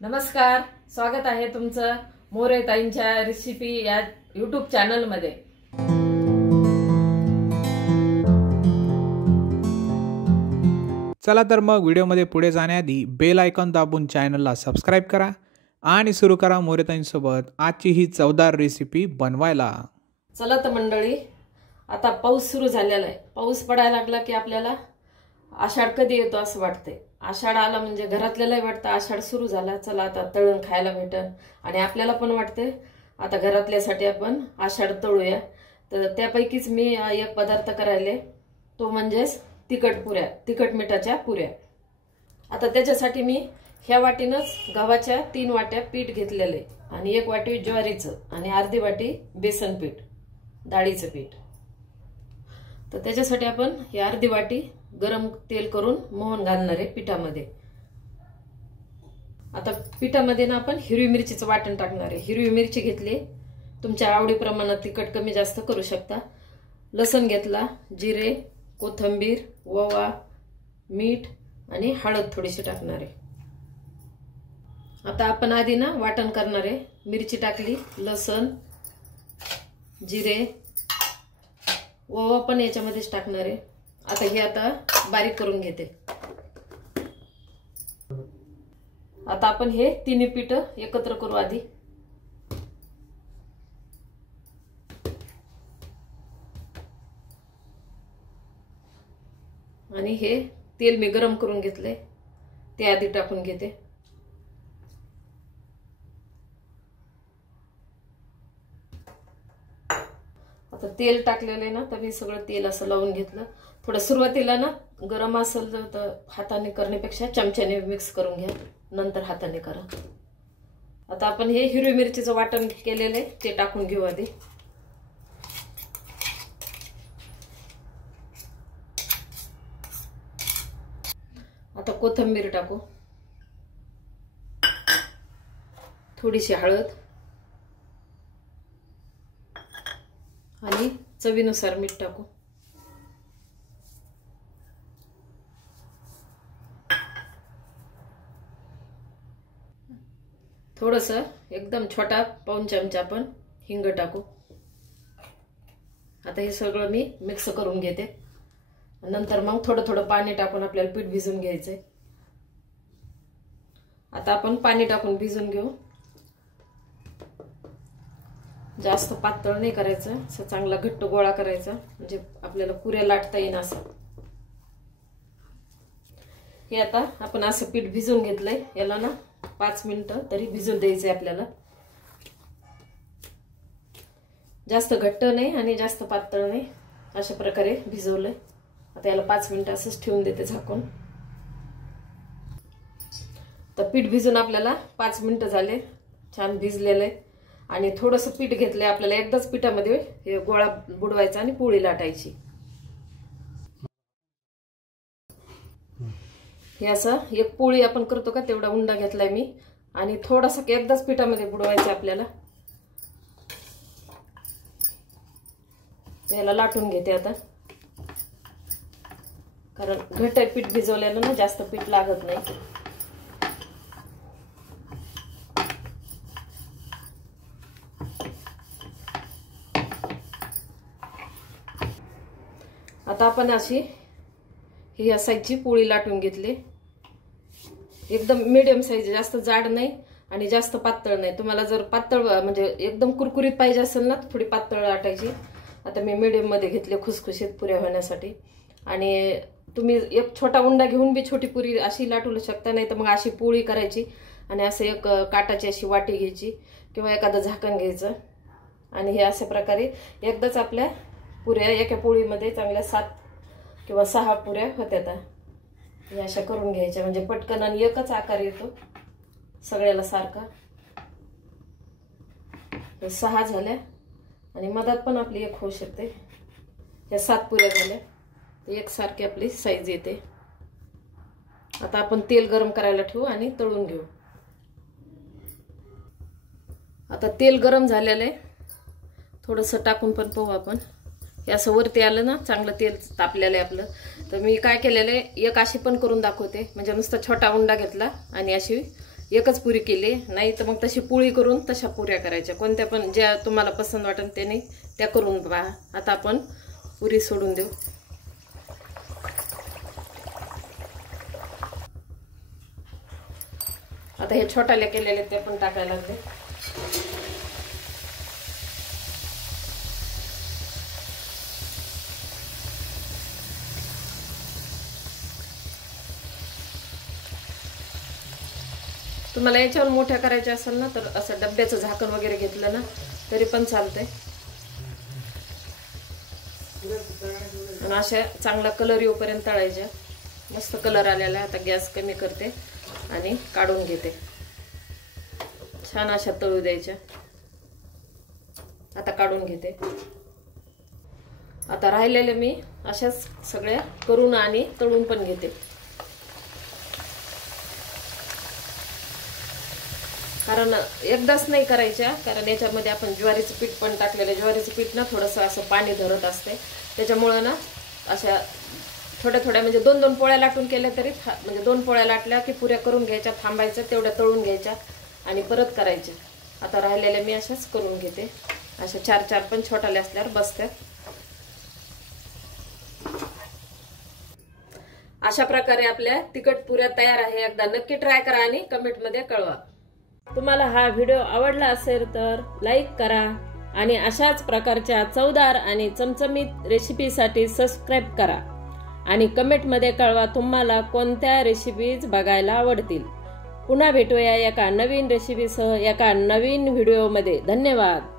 नमस्कार, स्वागत आहे तुमचं मोरे ताईंच्या रेसिपी या YouTube चॅनल मध्ये। चला तर मग व्हिडिओमध्ये पुढे जाण्याआधी बेल आयकॉन दाबून चॅनलला सबस्क्राइब करा आणि सुरू करा मोरे ताईंसोबत आजची ही चवदार रेसिपी बनवायला। चला तर मंडळी, आता पाऊस सुरू झालेला आहे। पाऊस पडायला लागला की आपल्याला आषाढ कधी येतो असं वाटते। आषाढ आला म्हणजे घरातल्यालाही वाटतं आषाढ सुरू झाला, चला आता तळून खायला भेटन आणि आपल्याला पण वाटते आता घरातल्यासाठी आपण आषाढ तळूया। तर त्यापैकीच मी एक पदार्थ करायले, तो म्हणजे तिखट पुऱ्या, तिखट मिठाच्या पुऱ्या। आता त्याच्यासाठी मी ह्या वाटीनच गव्हाच्या 3 वाट्या पीठ घेतलेले आणि 1 वाटी ज्वारीचं आणि अर्धी वाटी बेसन पीठ, डाळीचं पीठ। तर त्याच्यासाठी आपण ही अर्धी वाटी गरम तेल करून मोहन घालणार आहे पिठामध्ये। आता पिठामध्ये ना आपण हिरवी मिरचीचं वाटण टाकणार आहे। हिरवी मिरची घेतली, तुमच्या आवडीप्रमाणे तिखट कमी जास्त करू शकता। लसूण घेतला, जिरे, कोथिंबीर, ओवा, मीठ आणि हळद थोडीशी टाकणार आहे। आता आपण आधी ना वाटण करणार आहे। मिरची टाकली, लसूण, जिरे, ओवा पण याच्यामध्येच टाकणार आहे। आता हे आता बारीक करून घेते। आता आपण हे तिन्ही पीठ एकत्र करू आधी। आणि हे तेल मी गरम करून घेतले, ते आधी टाकून घेते। आता तेल टाकलेले ना, तर मी सगळं तेल असं लावून घेतलं। थोडं सुरुवातीला ना गरम असेल तर हाताने करण्यापेक्षा चमच्याने मिक्स करून घ्या, नंतर हाताने करा। आता आपण हे हिरवी मिरचीचं वाटण केलेले ते टाकून घेऊ आधी। आता कोथिंबीर टाकू, थोडीशी हळद आणि चवीनुसार मीठ टाकू। थोडस एकदम छोटा पाऊण चमचा आपण हिंग टाकू। आता हे सगळं मी मिक्स करून घेते, नंतर मग थोडं थोडं पाणी टाकून आपल्याला पीठ भिजून घ्यायचंय। आता आपण पाणी टाकून भिजून घेऊ। जास्त पातळ नाही करायचं, असं चांगला घट्ट गोळा करायचा म्हणजे आपल्याला पुऱ्या लाटता येईल असं। हे आता आपण असं पीठ भिजून घेतलंय, याला ना 5 मिनिटं तरी भिजून द्यायचंय आपल्याला। जास्त घट्ट नाही आणि जास्त पातळ नाही, अशा प्रकारे भिजवलंय। आता याला 5 मिनिटं असंच ठेवून देते झाकून। तर पीठ भिजून आपल्याला 5 मिनिटं झाले, छान भिजलेले। आणि थोडंसं पीठ घेतलंय आपल्याला, एकदाच पिठामध्ये हे गोळा बुडवायचा आणि पोळी लाटायची। हे असं एक पोळी आपण करतो का तेवढा उंडा घेतलाय मी आणि थोडासा एकदाच पिठामध्ये बुडवायचं आपल्याला। याला लाटून घेते आता, कारण घट्ट पीठ भिजवल्यानं ना जास्त पीठ लागत नाही। आता आपण अशी ही साईजची पोळी लाटून घेतली, एकदम मीडियम साईज, जास्त जाड नाही आणि जास्त पातळ नाही। तुम्हाला जर पातळ म्हणजे एकदम कुरकुरीत पाहिजे असेल ना थोडी पातळ लाटायची। आता मी मीडियम मध्ये घेतले खुसखुशीत पुऱ्या होण्यासाठी। आणि तुम्ही एक छोटा उंडा घेऊन बी छोटी पुरी अशी लाटू शकता, नाही तर मग अशी पोळी करायची आणि असं एक काटाची अशी वाटी घ्यायची किंवा एखादं झाकण घ्यायचं आणि हे अशा प्रकारे एकदाच आपल्या पुऱ्या एका पोळीमध्ये चांगल्या 7 किंवा 6 पुऱ्या होत्यात। हे अशा करून घ्यायच्या म्हणजे पटकन आणि एकच आकार येतो सगळ्याला सारखा। 6 झाल्या आणि मधात पण आपली एक होऊ शकते। या 7 पुऱ्या झाल्या, एक सारखी आपली साईज येते। आता आपण तेल गरम करायला ठेवू आणि तळून घेऊ। आता तेल गरम झालेलं आहे, थोडंसं टाकून पण पाहू आपण। हे असं वरती आलं ना, चांगलं तेल तापलेलं आहे आपलं। तर मी काय केलेलं आहे, एक अशी पण करून दाखवते, म्हणजे नुसता छोटा उंडा घेतला आणि अशी एकच पुरी केली, नाही तर मग तशी पोळी करून तशा पुऱ्या करायच्या. कोणत्या पण ज्या तुम्हाला पसंत वाटेल त्याने त्या करून पहा. आता आपण पुरी सोडून देऊ. आता हे छोट्याल्या केलेले ते पण टाकायला लागले. तुम्हाला याच्यावर मोठ्या करायच्या असेल ना तर असं डब्याचं झाकण वगैरे घेतलं ना तरी पण चालतंय. आणि अशा चांगला कलर येऊपर्यंत तळायच्या. मस्त कलर आलेला आहे. आता गॅस कमी करते आणि काढून घेते. छान अशा तळू द्यायच्या. आता काढून घेते. आता राहिलेले मी अशाच सगळ्या करून आणि तळून पण घेते. कारण एकदाच नाही करायच्या, कारण याच्यामध्ये आपण ज्वारीचं पीठ पण टाकलेलं. ज्वारीचं पीठ ना थोडंसं असं पाणी धरत असते, त्याच्यामुळं ना अशा थोड्या थोड्या म्हणजे 2-2 पोळ्या लाटून केल्या तरी म्हणजे 2 पोळ्या लाटल्या की पुऱ्या करून घ्यायच्या, थांबायच्या, तेवढ्या तळून घ्यायच्या आणि परत करायच्या. आता राहिलेल्या मी अशाच करून घेते. अशा 4-4 पण छोट्याल्या असल्यावर बसतात. अशा प्रकारे आपल्या तिखट पुऱ्या तयार आहे. एकदा नक्की ट्राय करा आणि कमेंटमध्ये कळवा. तुम्हाला हा व्हिडिओ आवडला असेल तर लाईक करा आणि अशाच प्रकारच्या चवदार आणि चमचमीत रेसिपीसाठी सबस्क्राईब करा आणि कमेंटमध्ये कळवा तुम्हाला कोणत्या रेसिपीज बघायला आवडतील. पुन्हा भेटूया एका नवीन रेसिपीसह एका नवीन व्हिडिओमध्ये. धन्यवाद.